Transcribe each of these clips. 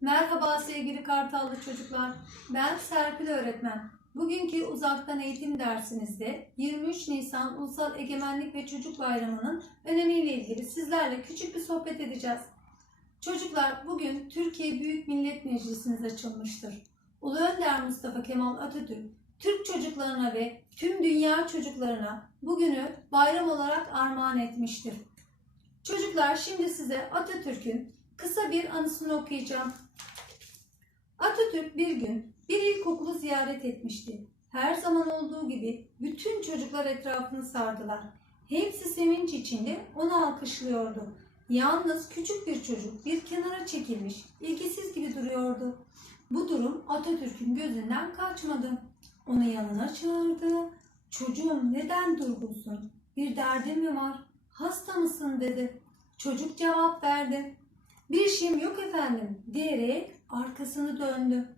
Merhaba sevgili Kartallı çocuklar. Ben Serpil öğretmen. Bugünkü uzaktan eğitim dersimizde 23 Nisan Ulusal Egemenlik ve Çocuk Bayramı'nın önemiyle ilgili sizlerle küçük bir sohbet edeceğiz. Çocuklar bugün Türkiye Büyük Millet Meclisimiz açılmıştır. Ulu Önder Mustafa Kemal Atatürk Türk çocuklarına ve tüm dünya çocuklarına bugünü bayram olarak armağan etmiştir. Çocuklar şimdi size Atatürk'ün kısa bir anısını okuyacağım. Atatürk bir gün bir ilkokulu ziyaret etmişti. Her zaman olduğu gibi bütün çocuklar etrafını sardılar. Hepsi sevinç içinde onu alkışlıyordu. Yalnız küçük bir çocuk bir kenara çekilmiş, ilgisiz gibi duruyordu. Bu durum Atatürk'ün gözünden kaçmadı. Onu yanına çağırdı. Çocuğum neden durgunsun? Bir derdin mi var? Hasta mısın dedi. Çocuk cevap verdi. Bir şeyim yok efendim diyerek arkasını döndü.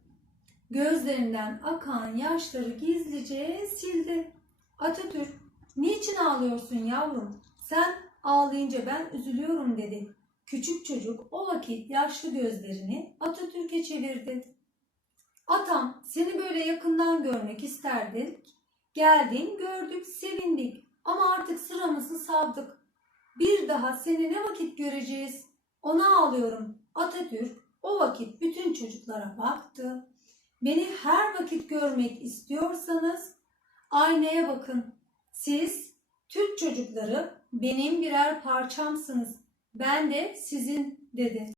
Gözlerinden akan yaşları gizlice sildi. Atatürk, niçin ağlıyorsun yavrum? Sen ağlayınca ben üzülüyorum dedi. Küçük çocuk o vakit yaşlı gözlerini Atatürk'e çevirdi. Atam seni böyle yakından görmek isterdik. Geldin gördük sevindik ama artık sıramızı savdık. Bir daha seni ne vakit göreceğiz? Ona ağlıyorum. Atatürk o vakit bütün çocuklara baktı. Beni her vakit görmek istiyorsanız aynaya bakın. Siz Türk çocukları benim birer parçamsınız. Ben de sizin dedi.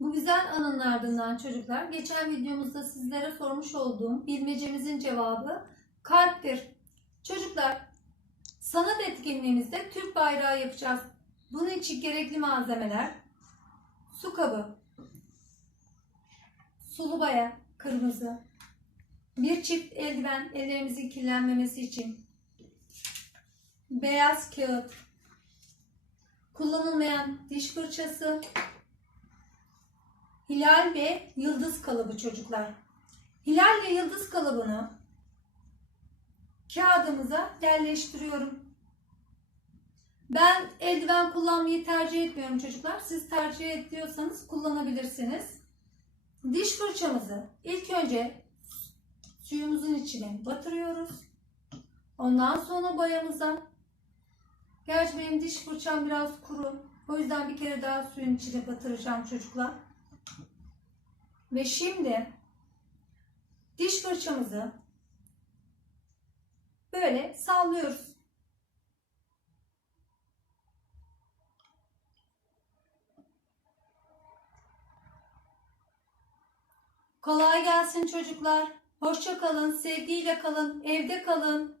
Bu güzel anının ardından çocuklar geçen videomuzda sizlere sormuş olduğum bilmecemizin cevabı kalptir. Çocuklar sanat etkinliğimizde Türk bayrağı yapacağız. Bunun için gerekli malzemeler su kabı, sulu boya kırmızı, bir çift eldiven ellerimizin kirlenmemesi için, beyaz kağıt, kullanılmayan diş fırçası, hilal ve yıldız kalıbı çocuklar. Hilal ve yıldız kalıbını kağıdımıza yerleştiriyorum. Ben eldiven kullanmayı tercih etmiyorum çocuklar. Siz tercih ediyorsanız kullanabilirsiniz. Diş fırçamızı ilk önce suyumuzun içine batırıyoruz. Ondan sonra boyamıza. Gerçi benim diş fırçam biraz kuru. O yüzden bir kere daha suyun içine batıracağım çocuklar. Ve şimdi diş fırçamızı böyle sallıyoruz. Kolay gelsin çocuklar. Hoşça kalın, sevgiyle kalın, evde kalın.